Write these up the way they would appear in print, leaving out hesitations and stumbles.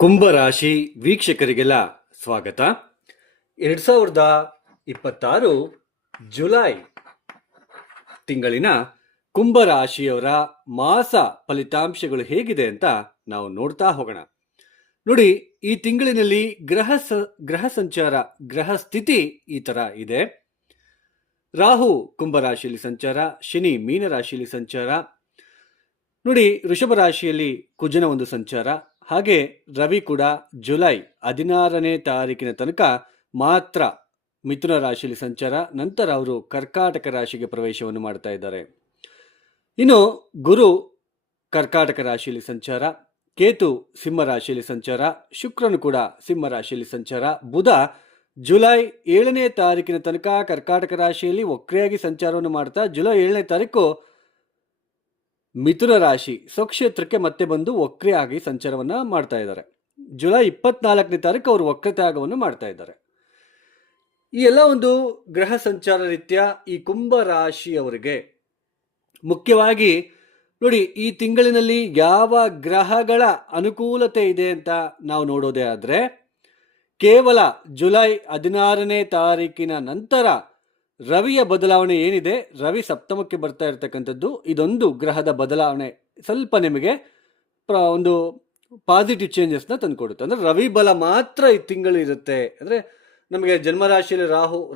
ಕುಂಭರಾಶಿ ವೀಕ್ಷಕರಿಗೆಲ್ಲ ಸ್ವಾಗತ. 2026 ಜುಲೈ ತಿಂಗಳಿನ ಕುಂಭರಾಶಿಯವರ ಮಾಸ ಫಲಿತಾಂಶಗಳು ಹೇಗಿದೆ ಅಂತ ನಾವು ನೋಡ್ತಾ ಹೋಗೋಣ. ನೋಡಿ, ಈ ತಿಂಗಳಿನಲ್ಲಿ ಗ್ರಹ ಸಂಚಾರ, ಗ್ರಹ ಸ್ಥಿತಿ ಈ ತರ ಇದೆ. ರಾಹು ಕುಂಭರಾಶಿಯಲ್ಲಿ ಸಂಚಾರ, ಶನಿ ಮೀನರಾಶಿಯಲ್ಲಿ ಸಂಚಾರ, ನೋಡಿ ವೃಷಭ ರಾಶಿಯಲ್ಲಿ ಕುಜನ ಒಂದು ಸಂಚಾರ, ಹಾಗೆ ರವಿ ಕೂಡ ಜುಲೈ 16ನೇ ತಾರೀಕಿನ ತನಕ ಮಾತ್ರ ಮಿಥುನ ರಾಶಿಯಲ್ಲಿ ಸಂಚಾರ, ನಂತರ ಅವರು ಕರ್ಕಾಟಕ ರಾಶಿಗೆ ಪ್ರವೇಶವನ್ನು ಮಾಡ್ತಾ ಇದ್ದಾರೆ. ಇನ್ನು ಗುರು ಕರ್ಕಾಟಕ ರಾಶಿಯಲ್ಲಿ ಸಂಚಾರ, ಕೇತು ಸಿಂಹ ರಾಶಿಯಲ್ಲಿ ಸಂಚಾರ, ಶುಕ್ರನು ಕೂಡ ಸಿಂಹ ರಾಶಿಯಲ್ಲಿ ಸಂಚಾರ, ಬುಧ ಜುಲೈ 7ನೇ ತಾರೀಕಿನ ತನಕ ಕರ್ಕಾಟಕ ರಾಶಿಯಲ್ಲಿ ವಕ್ರಿಯಾಗಿ ಸಂಚಾರವನ್ನು ಮಾಡ್ತಾ ಜುಲೈ 7ನೇ ತಾರೀಕು ಮಿಥುನ ರಾಶಿ ಸ್ವಕ್ಷೇತ್ರಕ್ಕೆ ಮತ್ತೆ ಬಂದು ವಕ್ರಿಯಾಗಿ ಸಂಚಾರವನ್ನ ಮಾಡ್ತಾ ಇದ್ದಾರೆ. ಜುಲೈ 24ನೇ ತಾರೀಕು ಅವರು ವಕ್ರತ್ಯಾಗವನ್ನು ಮಾಡ್ತಾ ಇದ್ದಾರೆ. ಈ ಎಲ್ಲ ಒಂದು ಗ್ರಹ ಸಂಚಾರ ರೀತ್ಯ ಈ ಕುಂಭ ರಾಶಿಯವರಿಗೆ ಮುಖ್ಯವಾಗಿ ನೋಡಿ, ಈ ತಿಂಗಳಿನಲ್ಲಿ ಯಾವ ಗ್ರಹಗಳ ಅನುಕೂಲತೆ ಇದೆ ಅಂತ ನಾವು ನೋಡೋದೇ ಆದ್ರೆ, ಕೇವಲ ಜುಲೈ 16ನೇ ತಾರೀಕಿನ ನಂತರ ರವಿಯ ಬದಲಾವಣೆ ಏನಿದೆ, ರವಿ ಸಪ್ತಮಕ್ಕೆ ಬರ್ತಾ ಇರತಕ್ಕಂಥದ್ದು, ಇದೊಂದು ಗ್ರಹದ ಬದಲಾವಣೆ ಸ್ವಲ್ಪ ನಿಮಗೆ ಒಂದು ಪಾಸಿಟಿವ್ ಚೇಂಜಸ್ನ ತಂದುಕೊಡುತ್ತೆ. ಅಂದರೆ ರವಿ ಬಲ ಮಾತ್ರ ಈ ತಿಂಗಳು ಇರುತ್ತೆ. ಅಂದರೆ ನಮಗೆ ಜನ್ಮರಾಶಿಯಲ್ಲಿ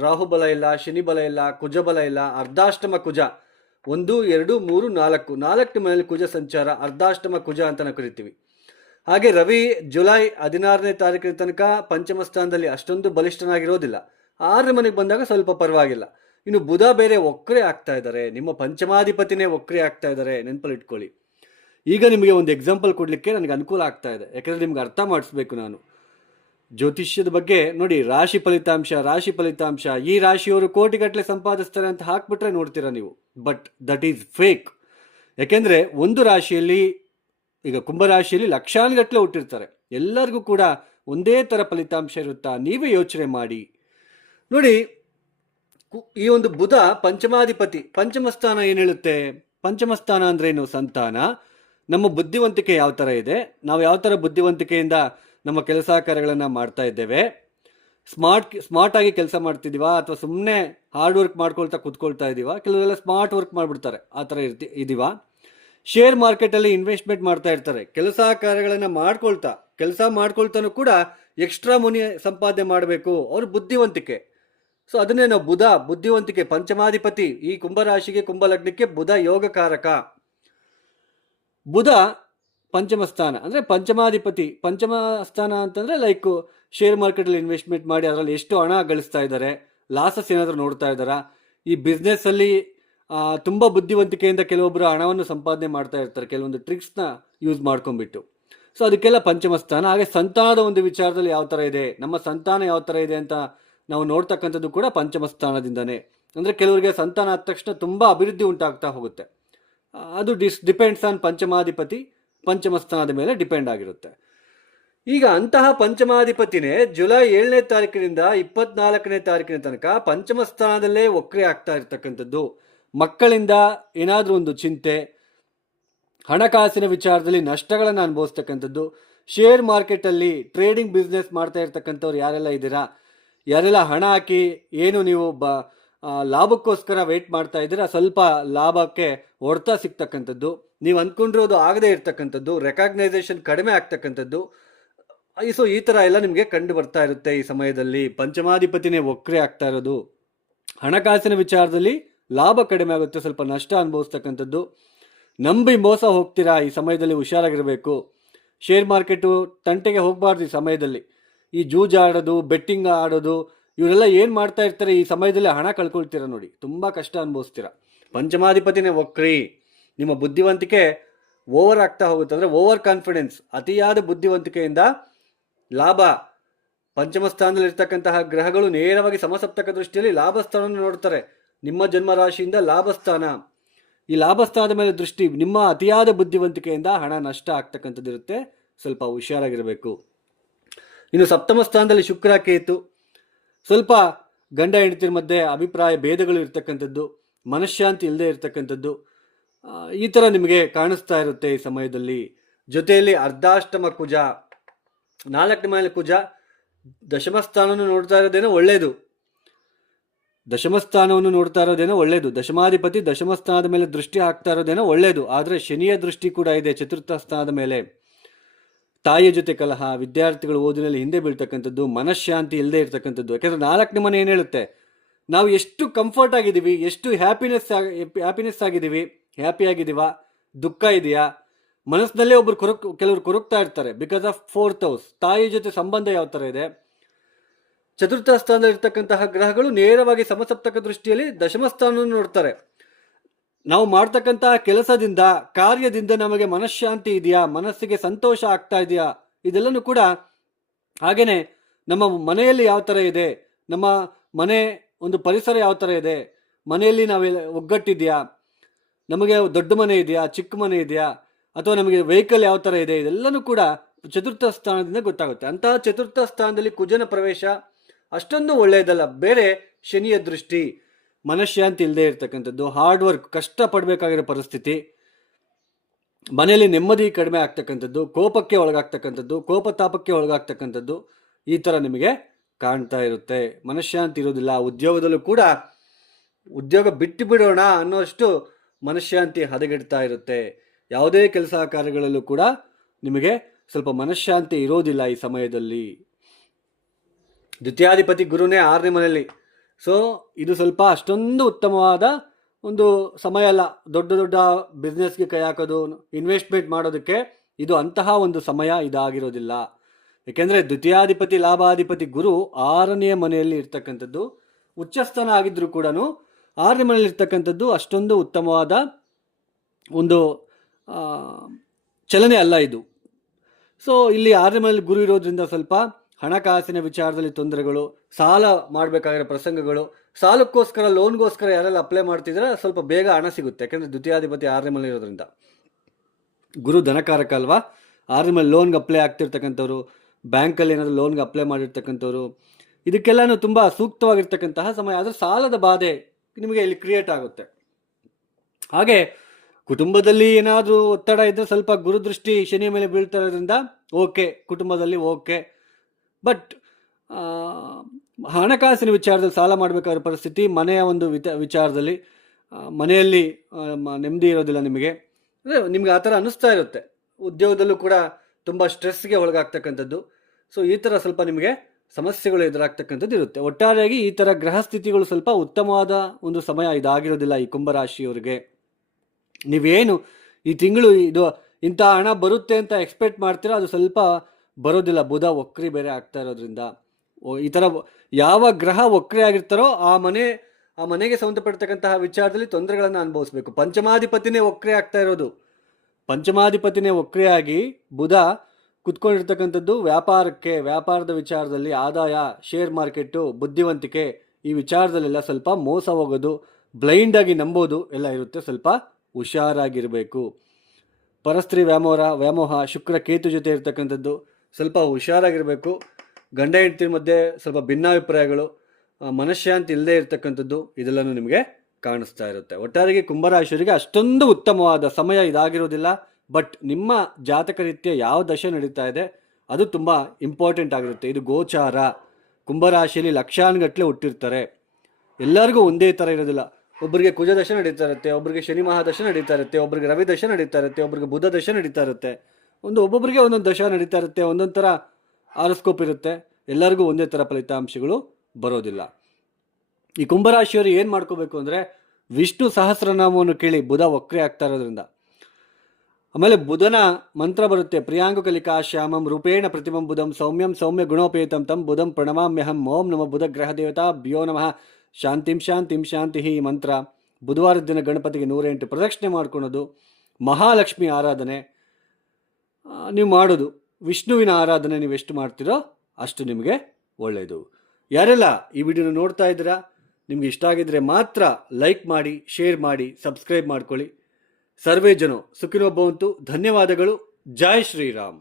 ರಾಹು ಬಲ ಇಲ್ಲ, ಶನಿ ಬಲ ಇಲ್ಲ, ಕುಜ ಬಲ ಇಲ್ಲ, ಅರ್ಧಾಷ್ಟಮ ಕುಜ 1, 2, 3, 4 4 ಮನೆಯಲ್ಲಿ ಕುಜ ಸಂಚಾರ, ಅರ್ಧಾಷ್ಟಮ ಕುಜ ಅಂತ ನಾವು ಕರಿತೀವಿ. ಹಾಗೆ ರವಿ ಜುಲೈ 16ನೇ ತಾರೀಕಿನ ತನಕ ಪಂಚಮ ಸ್ಥಾನದಲ್ಲಿ ಅಷ್ಟೊಂದು ಬಲಿಷ್ಠನಾಗಿರೋದಿಲ್ಲ. 6ನೇ ಮನೆಗೆ ಬಂದಾಗ ಸ್ವಲ್ಪ ಪರವಾಗಿಲ್ಲ. ಇನ್ನು ಬುಧ ಬೇರೆ ವಕ್ರೆ ಆಗ್ತಾ ಇದ್ದಾರೆ, ನಿಮ್ಮ ಪಂಚಮಾಧಿಪತಿನೇ ವಕ್ರೆ ಆಗ್ತಾ ಇದ್ದಾರೆ, ನೆನಪಲ್ಲಿ ಇಟ್ಕೊಳ್ಳಿ. ಈಗ ನಿಮಗೆ ಒಂದು ಎಕ್ಸಾಂಪಲ್ ಕೊಡಲಿಕ್ಕೆ ನನಗೆ ಅನುಕೂಲ ಆಗ್ತಾ ಇದೆ, ಯಾಕಂದರೆ ನಿಮ್ಗೆ ಅರ್ಥ ಮಾಡಿಸ್ಬೇಕು ನಾನು ಜ್ಯೋತಿಷ್ಯದ ಬಗ್ಗೆ. ನೋಡಿ, ರಾಶಿ ಫಲಿತಾಂಶ ಈ ರಾಶಿಯವರು ಕೋಟಿಗಟ್ಟಲೆ ಸಂಪಾದಿಸ್ತಾರೆ ಅಂತ ಹಾಕ್ಬಿಟ್ರೆ ನೋಡ್ತೀರಾ ನೀವು, ಬಟ್ ದಟ್ ಈಸ್ ಫೇಕ್. ಯಾಕೆಂದರೆ ಒಂದು ರಾಶಿಯಲ್ಲಿ, ಈಗ ಕುಂಭರಾಶಿಯಲ್ಲಿ ಲಕ್ಷಾನುಗಟ್ಟಲೆ ಹುಟ್ಟಿರ್ತಾರೆ, ಎಲ್ಲರಿಗೂ ಕೂಡ ಒಂದೇ ಥರ ಫಲಿತಾಂಶ ಇರುತ್ತಾ? ನೀವೇ ಯೋಚನೆ ಮಾಡಿ. ನೋಡಿ, ಈ ಒಂದು ಬುಧ ಪಂಚಮಾಧಿಪತಿ, ಪಂಚಮ ಸ್ಥಾನ ಏನು ಹೇಳುತ್ತೆ? ಪಂಚಮ ಸ್ಥಾನ ಅಂದ್ರೆ ಏನು? ಸಂತಾನ. ನಮ್ಮ ಬುದ್ಧಿವಂತಿಕೆ ಯಾವ ಥರ ಇದೆ, ನಾವು ಯಾವ ಥರ ಬುದ್ಧಿವಂತಿಕೆಯಿಂದ ನಮ್ಮ ಕೆಲಸ ಕಾರ್ಯಗಳನ್ನು ಮಾಡ್ತಾ ಇದ್ದೇವೆ, ಸ್ಮಾರ್ಟ್ ಆಗಿ ಕೆಲಸ ಮಾಡ್ತಿದ್ದೀವಾ ಅಥವಾ ಸುಮ್ಮನೆ ಹಾರ್ಡ್ ವರ್ಕ್ ಮಾಡ್ಕೊಳ್ತಾ ಕೂತ್ಕೊಳ್ತಾ ಇದ್ದೀವಾ? ಕೆಲವರೆಲ್ಲ ಸ್ಮಾರ್ಟ್ ವರ್ಕ್ ಮಾಡಿಬಿಡ್ತಾರೆ, ಆ ಥರ ಇದೀವಾ? ಶೇರ್ ಮಾರ್ಕೆಟಲ್ಲಿ ಇನ್ವೆಸ್ಟ್ಮೆಂಟ್ ಮಾಡ್ತಾ ಇರ್ತಾರೆ, ಕೆಲಸ ಕಾರ್ಯಗಳನ್ನು ಮಾಡ್ಕೊಳ್ತಾನೂ ಕೂಡ ಎಕ್ಸ್ಟ್ರಾ ಮನಿ ಸಂಪಾದನೆ ಮಾಡಬೇಕು, ಅವ್ರ ಬುದ್ಧಿವಂತಿಕೆ. ಸೊ ಅದನ್ನೇ ನಾವು ಬುದ್ಧಿವಂತಿಕೆ, ಪಂಚಮಾಧಿಪತಿ. ಈ ಕುಂಭರಾಶಿಗೆ, ಕುಂಭಲಗ್ನಕ್ಕೆ ಬುಧ ಯೋಗಕಾರಕ. ಬುಧ ಪಂಚಮ ಸ್ಥಾನ ಅಂದರೆ ಪಂಚಮಾಧಿಪತಿ. ಪಂಚಮ ಸ್ಥಾನ ಅಂತಂದರೆ ಲೈಕ್ ಶೇರ್ ಮಾರ್ಕೆಟಲ್ಲಿ ಇನ್ವೆಸ್ಟ್ಮೆಂಟ್ ಮಾಡಿ ಅದರಲ್ಲಿ ಎಷ್ಟು ಹಣ ಗಳಿಸ್ತಾ ಇದ್ದಾರೆ, ಲಾಸಸ್ ಏನಾದರೂ ನೋಡ್ತಾ ಇದ್ದಾರಾ? ಈ ಬಿಸ್ನೆಸ್ಸಲ್ಲಿ ತುಂಬ ಬುದ್ಧಿವಂತಿಕೆಯಿಂದ ಕೆಲವೊಬ್ಬರು ಹಣವನ್ನು ಸಂಪಾದನೆ ಮಾಡ್ತಾ ಇರ್ತಾರೆ, ಕೆಲವೊಂದು ಟ್ರಿಕ್ಸ್ನ ಯೂಸ್ ಮಾಡ್ಕೊಂಡ್ಬಿಟ್ಟು. ಸೊ ಅದಕ್ಕೆಲ್ಲ ಪಂಚಮ ಸ್ಥಾನ. ಹಾಗೆ ಸಂತಾನದ ಒಂದು ವಿಚಾರದಲ್ಲಿ ಯಾವ ಥರ ಇದೆ, ನಮ್ಮ ಸಂತಾನ ಯಾವ ಥರ ಇದೆ ಅಂತ ನಾವು ನೋಡ್ತಕ್ಕಂಥದ್ದು ಕೂಡ ಪಂಚಮ ಸ್ಥಾನದಿಂದನೇ. ಅಂದರೆ ಕೆಲವರಿಗೆ ಸಂತಾನ ಆದ ತಕ್ಷಣ ತುಂಬ ಅಭಿವೃದ್ಧಿ ಉಂಟಾಗ್ತಾ ಹೋಗುತ್ತೆ. ಅದು ಡಿಪೆಂಡ್ಸ್ ಆನ್ ಪಂಚಮಾಧಿಪತಿ, ಪಂಚಮ ಸ್ಥಾನದ ಮೇಲೆ ಡಿಪೆಂಡ್ ಆಗಿರುತ್ತೆ. ಈಗ ಅಂತಹ ಪಂಚಮಾಧಿಪತಿನೇ ಜುಲೈ 7ನೇ ತಾರೀಕಿನಿಂದ 24ನೇ ತಾರೀಕಿನ ತನಕ ಪಂಚಮ ಸ್ಥಾನದಲ್ಲೇ ವಕ್ರೆ ಆಗ್ತಾ ಇರ್ತಕ್ಕಂಥದ್ದು. ಮಕ್ಕಳಿಂದ ಏನಾದರೂ ಒಂದು ಚಿಂತೆ, ಹಣಕಾಸಿನ ವಿಚಾರದಲ್ಲಿ ನಷ್ಟಗಳನ್ನು ಅನುಭವಿಸ್ತಕ್ಕಂಥದ್ದು, ಶೇರ್ ಮಾರ್ಕೆಟಲ್ಲಿ ಟ್ರೇಡಿಂಗ್ ಬಿಸ್ನೆಸ್ ಮಾಡ್ತಾ ಇರ್ತಕ್ಕಂಥವ್ರು ಯಾರೆಲ್ಲ ಇದ್ದೀರಾ, ಯಾರೆಲ್ಲ ಹಣ ಹಾಕಿ ಏನು ನೀವು ಲಾಭಕ್ಕೋಸ್ಕರ ವೆಯ್ಟ್ ಮಾಡ್ತಾ ಇದ್ದೀರಾ, ಸ್ವಲ್ಪ ಲಾಭಕ್ಕೆ ಹೊಡೆತ ಸಿಗ್ತಕ್ಕಂಥದ್ದು, ನೀವು ಅಂದ್ಕೊಂಡಿರೋದು ಆಗದೆ ಇರ್ತಕ್ಕಂಥದ್ದು, ರೆಕಾಗ್ನೈಸೇಷನ್ ಕಡಿಮೆ ಆಗ್ತಕ್ಕಂಥದ್ದು. ಸೊ ಈ ಥರ ಎಲ್ಲ ನಿಮಗೆ ಕಂಡು ಬರ್ತಾ ಇರುತ್ತೆ. ಈ ಸಮಯದಲ್ಲಿ ಪಂಚಮಾಧಿಪತಿನೇ ವಕ್ರೆ ಆಗ್ತಾ ಇರೋದು, ಹಣಕಾಸಿನ ವಿಚಾರದಲ್ಲಿ ಲಾಭ ಕಡಿಮೆ ಆಗುತ್ತೆ, ಸ್ವಲ್ಪ ನಷ್ಟ ಅನುಭವಿಸ್ತಕ್ಕಂಥದ್ದು. ನಂಬಿ ಮೋಸ ಹೋಗ್ತೀರಾ, ಈ ಸಮಯದಲ್ಲಿ ಹುಷಾರಾಗಿರಬೇಕು. ಶೇರ್ ಮಾರ್ಕೆಟು ತಂಟೆಗೆ ಹೋಗಬಾರ್ದು ಈ ಸಮಯದಲ್ಲಿ. ಈ ಜೂಜಾಡೋದು, ಬೆಟ್ಟಿಂಗ್ ಆಡೋದು, ಇವರೆಲ್ಲ ಏನು ಮಾಡ್ತಾ ಇರ್ತಾರೆ, ಈ ಸಮಯದಲ್ಲಿ ಹಣ ಕಳ್ಕೊಳ್ತೀರಾ ನೋಡಿ, ತುಂಬ ಕಷ್ಟ ಅನುಭವಿಸ್ತೀರ. ಪಂಚಮಾಧಿಪತಿನೇ ವಕ್ರಿ, ನಿಮ್ಮ ಬುದ್ಧಿವಂತಿಕೆ ಓವರ್ ಆಗ್ತಾ ಹೋಗುತ್ತೆ. ಅಂದರೆ ಓವರ್ ಕಾನ್ಫಿಡೆನ್ಸ್, ಅತಿಯಾದ ಬುದ್ಧಿವಂತಿಕೆಯಿಂದ ಲಾಭ. ಪಂಚಮ ಸ್ಥಾನದಲ್ಲಿ ಇರ್ತಕ್ಕಂತಹ ಗ್ರಹಗಳು ನೇರವಾಗಿ ಸಮಸಪ್ತಕ ದೃಷ್ಟಿಯಲ್ಲಿ ಲಾಭಸ್ಥಾನವನ್ನು ನೋಡ್ತಾರೆ. ನಿಮ್ಮ ಜನ್ಮರಾಶಿಯಿಂದ ಲಾಭಸ್ಥಾನ, ಈ ಲಾಭಸ್ಥಾನದ ಮೇಲೆ ದೃಷ್ಟಿ. ನಿಮ್ಮ ಅತಿಯಾದ ಬುದ್ಧಿವಂತಿಕೆಯಿಂದ ಹಣ ನಷ್ಟ ಆಗ್ತಕ್ಕಂಥದ್ದು ಇರುತ್ತೆ, ಸ್ವಲ್ಪ ಹುಷಾರಾಗಿರಬೇಕು. ಇನ್ನು ಸಪ್ತಮ ಸ್ಥಾನದಲ್ಲಿ ಶುಕ್ರ ಕೇತು, ಸ್ವಲ್ಪ ಗಂಡ ಹೆಂಡತಿರ ಮಧ್ಯೆ ಅಭಿಪ್ರಾಯ ಭೇದಗಳು ಇರ್ತಕ್ಕಂಥದ್ದು, ಮನಃಶಾಂತಿ ಇಲ್ಲದೆ ಇರ್ತಕ್ಕಂಥದ್ದು, ಈ ಥರ ನಿಮಗೆ ಕಾಣಿಸ್ತಾ ಇರುತ್ತೆ ಈ ಸಮಯದಲ್ಲಿ. ಜೊತೆಯಲ್ಲಿ ಅರ್ಧಾಷ್ಟಮ ಕುಜ, 4ನೇ ಮನೆಯಲ್ಲಿ ಕುಜ ದಶಮ ಸ್ಥಾನವನ್ನು ನೋಡ್ತಾ ಇರೋದೇನೋ ಒಳ್ಳೆಯದು. ದಶಮ ಸ್ಥಾನವನ್ನು ನೋಡ್ತಾ ಇರೋದೇನೋ ಒಳ್ಳೆಯದು. ದಶಮಾಧಿಪತಿ ದಶಮ ಸ್ಥಾನದ ಮೇಲೆ ದೃಷ್ಟಿ ಹಾಕ್ತಾ ಇರೋದೇನೋ ಒಳ್ಳೆಯದು. ಆದರೆ ಶನಿಯ ದೃಷ್ಟಿ ಕೂಡ ಇದೆ ಚತುರ್ಥ ಸ್ಥಾನದ ಮೇಲೆ. ತಾಯಿಯ ಜೊತೆ ಕಲಹ, ವಿದ್ಯಾರ್ಥಿಗಳು ಓದಿನಲ್ಲಿ ಹಿಂದೆ ಬೀಳ್ತಕ್ಕಂಥದ್ದು, ಮನಃಶಾಂತಿ ಇಲ್ಲದೆ ಇರ್ತಕ್ಕಂಥದ್ದು. ಯಾಕಂದ್ರೆ 4ನೇ ಮನೆ ಏನು ಹೇಳುತ್ತೆ, ನಾವು ಎಷ್ಟು ಕಂಫರ್ಟ್ ಆಗಿದ್ದೀವಿ, ಎಷ್ಟು ಹ್ಯಾಪಿನೆಸ್ ಆಗಿದ್ದೀವಿ, ಹ್ಯಾಪಿ ಆಗಿದ್ದೀವಾ, ದುಃಖ ಇದೆಯಾ, ಮನಸ್ಸಿನಲ್ಲೇ ಕೆಲವರು ಕೊರಗ್ತಾ ಇರ್ತಾರೆ ಬಿಕಾಸ್ ಆಫ್ 4th ಹೌಸ್. ತಾಯಿ ಜೊತೆ ಸಂಬಂಧ ಯಾವ ಥರ ಇದೆ. ಚತುರ್ಥ ಸ್ಥಾನದಲ್ಲಿ ಇರ್ತಕ್ಕಂತಹ ಗ್ರಹಗಳು ನೇರವಾಗಿ ಸಮಸಪ್ತಕ ದೃಷ್ಟಿಯಲ್ಲಿ ದಶಮ ಸ್ಥಾನವನ್ನು ನೋಡ್ತಾರೆ. ನಾವು ಮಾಡ್ತಕ್ಕಂತಹ ಕೆಲಸದಿಂದ, ಕಾರ್ಯದಿಂದ ನಮಗೆ ಮನಃಶಾಂತಿ ಇದೆಯಾ, ಮನಸ್ಸಿಗೆ ಸಂತೋಷ ಆಗ್ತಾ ಇದೆಯಾ, ಇದೆಲ್ಲನೂ ಕೂಡ. ಹಾಗೇನೆ ನಮ್ಮ ಮನೆಯಲ್ಲಿ ಯಾವ ಥರ ಇದೆ, ನಮ್ಮ ಮನೆ ಒಂದು ಪರಿಸರ ಯಾವ ಥರ ಇದೆ, ಮನೆಯಲ್ಲಿ ನಾವೆಲ್ಲ ಒಗ್ಗಟ್ಟಿದೆಯಾ, ನಮಗೆ ದೊಡ್ಡ ಮನೆ ಇದೆಯಾ, ಚಿಕ್ಕ ಮನೆ ಇದೆಯಾ, ಅಥವಾ ನಮಗೆ ವೆಹಿಕಲ್ ಯಾವ ಥರ ಇದೆ, ಇದೆಲ್ಲನೂ ಕೂಡ ಚತುರ್ಥ ಸ್ಥಾನದಿಂದ ಗೊತ್ತಾಗುತ್ತೆ. ಅಂತಹ ಚತುರ್ಥ ಸ್ಥಾನದಲ್ಲಿ ಕುಜನ ಪ್ರವೇಶ ಅಷ್ಟೊಂದು ಒಳ್ಳೆಯದಲ್ಲ. ಬೇರೆ ಶನಿಯ ದೃಷ್ಟಿ, ಮನಃಶಾಂತಿ ಇಲ್ಲದೆ ಇರ್ತಕ್ಕಂಥದ್ದು, ಹಾರ್ಡ್ ವರ್ಕ್, ಕಷ್ಟಪಡಬೇಕಾಗಿರೋ ಪರಿಸ್ಥಿತಿ, ಮನೆಯಲ್ಲಿ ನೆಮ್ಮದಿ ಕಡಿಮೆ ಆಗ್ತಕ್ಕಂಥದ್ದು, ಕೋಪಕ್ಕೆ ಒಳಗಾಗ್ತಕ್ಕಂಥದ್ದು, ಕೋಪತಾಪಕ್ಕೆ ಒಳಗಾಗ್ತಕ್ಕಂಥದ್ದು, ಈ ಥರ ನಿಮಗೆ ಕಾಣ್ತಾ ಇರುತ್ತೆ. ಮನಃಶಾಂತಿ ಇರೋದಿಲ್ಲ. ಉದ್ಯೋಗದಲ್ಲೂ ಕೂಡ ಉದ್ಯೋಗ ಬಿಟ್ಟು ಬಿಡೋಣ ಅನ್ನೋಷ್ಟು ಮನಃಶಾಂತಿ ಹದಗೆಡ್ತಾ ಇರುತ್ತೆ. ಯಾವುದೇ ಕೆಲಸ ಕಾರ್ಯಗಳಲ್ಲೂ ಕೂಡ ನಿಮಗೆ ಸ್ವಲ್ಪ ಮನಃಶಾಂತಿ ಇರೋದಿಲ್ಲ ಈ ಸಮಯದಲ್ಲಿ. ದ್ವಿತೀಯಾಧಿಪತಿ ಗುರುನೇ 6ನೇ ಮನೆಯಲ್ಲಿ. ಸೊ ಇದು ಸ್ವಲ್ಪ ಅಷ್ಟೊಂದು ಉತ್ತಮವಾದ ಒಂದು ಸಮಯ ಅಲ್ಲ. ದೊಡ್ಡ ದೊಡ್ಡ ಬಿಸ್ನೆಸ್ಗೆ ಕೈ ಹಾಕೋದು, ಇನ್ವೆಸ್ಟ್ಮೆಂಟ್ ಮಾಡೋದಕ್ಕೆ ಇದು ಅಂತಹ ಒಂದು ಸಮಯ ಇದಾಗಿರೋದಿಲ್ಲ. ಯಾಕೆಂದರೆ ದ್ವಿತೀಯಾಧಿಪತಿ ಲಾಭಾಧಿಪತಿ ಗುರು 6ನೇ ಮನೆಯಲ್ಲಿ ಇರ್ತಕ್ಕಂಥದ್ದು, ಉಚ್ಚಸ್ಥಾನ ಆಗಿದ್ರೂ ಕೂಡ 6ನೇ ಮನೆಯಲ್ಲಿ ಇರ್ತಕ್ಕಂಥದ್ದು ಅಷ್ಟೊಂದು ಉತ್ತಮವಾದ ಒಂದು ಚಲನೆ ಅಲ್ಲ ಇದು. ಸೊ ಇಲ್ಲಿ 6ನೇ ಮನೆಯಲ್ಲಿ ಗುರು ಇರೋದ್ರಿಂದ ಸ್ವಲ್ಪ ಹಣಕಾಸಿನ ವಿಚಾರದಲ್ಲಿ ತೊಂದರೆಗಳು, ಸಾಲ ಮಾಡಬೇಕಾಗಿರೋ ಪ್ರಸಂಗಗಳು, ಸಾಲಕ್ಕೋಸ್ಕರ ಲೋನ್ಗೋಸ್ಕರ ಯಾರೆಲ್ಲ ಅಪ್ಲೈ ಮಾಡ್ತಿದ್ರೆ ಸ್ವಲ್ಪ ಬೇಗ ಹಣ ಸಿಗುತ್ತೆ. ಯಾಕೆಂದರೆ ದ್ವಿತೀಯಾಧಿಪತಿ 6ನೇ ಮನೆ ಇರೋದ್ರಿಂದ. ಗುರು ಧನಕಾರಕ ಅಲ್ವಾ. 6ನೇ ಮನೆ ಲೋನ್ಗೆ ಅಪ್ಲೈ ಆಗ್ತಿರ್ತಕ್ಕಂಥವ್ರು, ಬ್ಯಾಂಕಲ್ಲಿ ಏನಾದರೂ ಲೋನ್ಗೆ ಅಪ್ಲೈ ಮಾಡಿರ್ತಕ್ಕಂಥವ್ರು, ಇದಕ್ಕೆಲ್ಲನೂ ತುಂಬ ಸೂಕ್ತವಾಗಿರ್ತಕ್ಕಂತಹ ಸಮಯ. ಆದರೆ ಸಾಲದ ಬಾಧೆ ನಿಮಗೆ ಇಲ್ಲಿ ಕ್ರಿಯೇಟ್ ಆಗುತ್ತೆ. ಹಾಗೆ ಕುಟುಂಬದಲ್ಲಿ ಏನಾದರೂ ಒತ್ತಡ ಇದ್ದರೆ ಸ್ವಲ್ಪ ಗುರುದೃಷ್ಟಿ ಶನಿಯ ಮೇಲೆ ಬೀಳ್ತಾ ಇರೋದ್ರಿಂದ ಓಕೆ, ಕುಟುಂಬದಲ್ಲಿ ಓಕೆ. ಬಟ್ ಹಣಕಾಸಿನ ವಿಚಾರದಲ್ಲಿ ಸಾಲ ಮಾಡಬೇಕಾದ ಪರಿಸ್ಥಿತಿ, ಮನೆಯ ಒಂದು ವಿಚಾರದಲ್ಲಿ ಮನೆಯಲ್ಲಿ ನೆಮ್ಮದಿ ಇರೋದಿಲ್ಲ ನಿಮಗೆ. ನಿಮ್ಗೆ ಆ ಥರ ಅನ್ನಿಸ್ತಾ ಇರುತ್ತೆ. ಉದ್ಯೋಗದಲ್ಲೂ ಕೂಡ ತುಂಬ ಸ್ಟ್ರೆಸ್ಗೆ ಒಳಗಾಗ್ತಕ್ಕಂಥದ್ದು. ಸೊ ಈ ಥರ ಸ್ವಲ್ಪ ನಿಮಗೆ ಸಮಸ್ಯೆಗಳು ಎದುರಾಗ್ತಕ್ಕಂಥದ್ದು ಇರುತ್ತೆ. ಒಟ್ಟಾರೆಯಾಗಿ ಈ ಥರ ಗ್ರಹ ಸ್ಥಿತಿಗಳು ಸ್ವಲ್ಪ ಉತ್ತಮವಾದ ಒಂದು ಸಮಯ ಇದಾಗಿರೋದಿಲ್ಲ ಈ ಕುಂಭರಾಶಿಯವರಿಗೆ. ನೀವೇನು ಈ ತಿಂಗಳು ಇದು ಇಂಥ ಹಣ ಬರುತ್ತೆ ಅಂತ ಎಕ್ಸ್ಪೆಕ್ಟ್ ಮಾಡ್ತೀರಾ, ಅದು ಸ್ವಲ್ಪ ಬರೋದಿಲ್ಲ. ಬುಧ ವಕ್ರಿ ಬೇರೆ ಆಗ್ತಾ ಇರೋದ್ರಿಂದ ಈ ಥರ ಯಾವ ಗ್ರಹ ವಕ್ರಿ ಆಗಿರ್ತಾರೋ ಆ ಮನೆಗೆ ಸಂಬಂಧಪಡ್ತಕ್ಕಂತಹ ವಿಚಾರದಲ್ಲಿ ತೊಂದರೆಗಳನ್ನು ಅನುಭವಿಸ್ಬೇಕು. ಪಂಚಮಾಧಿಪತಿನೇ ವಕ್ರಿ ಆಗ್ತಾ ಇರೋದು. ಪಂಚಮಾಧಿಪತಿನೇ ವಕ್ರಿಯಾಗಿ ಬುಧ ಕುತ್ಕೊಂಡಿರ್ತಕ್ಕಂಥದ್ದು ವ್ಯಾಪಾರದ ವಿಚಾರದಲ್ಲಿ, ಆದಾಯ, ಶೇರ್ ಮಾರ್ಕೆಟು, ಬುದ್ಧಿವಂತಿಕೆ, ಈ ವಿಚಾರದಲ್ಲೆಲ್ಲ ಸ್ವಲ್ಪ ಮೋಸ ಹೋಗೋದು, ಬ್ಲೈಂಡಾಗಿ ನಂಬೋದು ಎಲ್ಲ ಇರುತ್ತೆ. ಸ್ವಲ್ಪ ಹುಷಾರಾಗಿರಬೇಕು. ಪರಸ್ತ್ರೀ ವ್ಯಾಮೋಹ, ಶುಕ್ರ ಕೇತು ಜೊತೆ ಇರ್ತಕ್ಕಂಥದ್ದು, ಸ್ವಲ್ಪ ಹುಷಾರಾಗಿರಬೇಕು. ಗಂಡ ಹೆಂಡತಿ ಮಧ್ಯೆ ಸ್ವಲ್ಪ ಭಿನ್ನಾಭಿಪ್ರಾಯಗಳು, ಮನಃಶಾಂತಿ ಇಲ್ಲದೆ ಇರತಕ್ಕಂಥದ್ದು, ಇದೆಲ್ಲನೂ ನಿಮಗೆ ಕಾಣಿಸ್ತಾ ಇರುತ್ತೆ. ಒಟ್ಟಾರೆಗೆ ಕುಂಭರಾಶಿಯವರಿಗೆ ಅಷ್ಟೊಂದು ಉತ್ತಮವಾದ ಸಮಯ ಇದಾಗಿರೋದಿಲ್ಲ. ಬಟ್ ನಿಮ್ಮ ಜಾತಕ ರೀತ್ಯ ಯಾವ ದಶೆ ನಡೀತಾ ಇದೆ ಅದು ತುಂಬ ಇಂಪಾರ್ಟೆಂಟ್ ಆಗಿರುತ್ತೆ. ಇದು ಗೋಚಾರ. ಕುಂಭರಾಶಿಯಲ್ಲಿ ಲಕ್ಷಾನುಗಟ್ಟಲೆ ಹುಟ್ಟಿರ್ತಾರೆ. ಎಲ್ಲರಿಗೂ ಒಂದೇ ಥರ ಇರೋದಿಲ್ಲ. ಒಬ್ಬರಿಗೆ ಕುಜ ದಶೆ ನಡೀತಾ ಇರುತ್ತೆ, ಒಬ್ಬರಿಗೆ ಶನಿ ಮಹಾದಶೆ ನಡೀತಾ ಇರುತ್ತೆ, ಒಬ್ಬರಿಗೆ ರವಿ ದಶೆ ನಡೀತಾ ಇರುತ್ತೆ, ಒಬ್ಬರಿಗೆ ಬುಧ ದಶೆ ನಡೀತಾ ಇರುತ್ತೆ. ಒಬ್ಬೊಬ್ಬರಿಗೆ ಒಂದೊಂದು ದಶ ನಡೀತಾ ಇರುತ್ತೆ, ಒಂದೊಂದು ಥರ ಆರೋಸ್ಕೋಪ್ ಇರುತ್ತೆ. ಎಲ್ಲರಿಗೂ ಒಂದೇ ಥರ ಫಲಿತಾಂಶಗಳು ಬರೋದಿಲ್ಲ. ಈ ಕುಂಭರಾಶಿಯವರು ಏನು ಮಾಡ್ಕೋಬೇಕು ಅಂದರೆ, ವಿಷ್ಣು ಸಹಸ್ರನಾಮವನ್ನು ಕೇಳಿ, ಬುಧ ವಕ್ರಿ ಆಗ್ತಾ ಇರೋದ್ರಿಂದ. ಆಮೇಲೆ ಬುಧನ ಮಂತ್ರ ಬರುತ್ತೆ, ಪ್ರಿಯಾಂಗು ಕಲಿಕಾ ಶ್ಯಾಮಂ ರೂಪೇಣ ಪ್ರತಿಮಂ ಬುಧಂ ಸೌಮ್ಯಂ ಸೌಮ್ಯ ಗುಣೋಪೇತಂ ತಂ ಬುಧಂ ಪ್ರಣಮಾಮ್ಯಹಂ ಓಂ ನಮ ಬುಧ ಗ್ರಹ ದೇವತಾ ಭ್ಯೋ ನಮಃ ಶಾಂತಿಂ ಶಾಂತಿಂ ಶಾಂತಿ. ಈ ಮಂತ್ರ ಬುಧವಾರದ ದಿನ ಗಣಪತಿಗೆ 108 ಪ್ರದಕ್ಷಿಣೆ ಮಾಡ್ಕೊಳೋದು, ಮಹಾಲಕ್ಷ್ಮಿ ಆರಾಧನೆ ನೀವು ಮಾಡೋದು, ವಿಷ್ಣುವಿನ ಆರಾಧನೆ ನೀವು ಎಷ್ಟು ಮಾಡ್ತೀರೋ ಅಷ್ಟು ನಿಮಗೆ ಒಳ್ಳೆಯದು. ಯಾರೆಲ್ಲ ಈ ವಿಡಿಯೋನ ನೋಡ್ತಾ ಇದ್ದೀರಾ, ನಿಮ್ಗೆ ಇಷ್ಟ ಆಗಿದ್ರೆ ಮಾತ್ರ ಲೈಕ್ ಮಾಡಿ, ಶೇರ್ ಮಾಡಿ, ಸಬ್ಸ್ಕ್ರೈಬ್ ಮಾಡ್ಕೊಳ್ಳಿ. ಸರ್ವೇ ಜನ ಸುಖಿನೋ ಭವಂತು. ಧನ್ಯವಾದಗಳು. ಜೈ ಶ್ರೀರಾಮ್.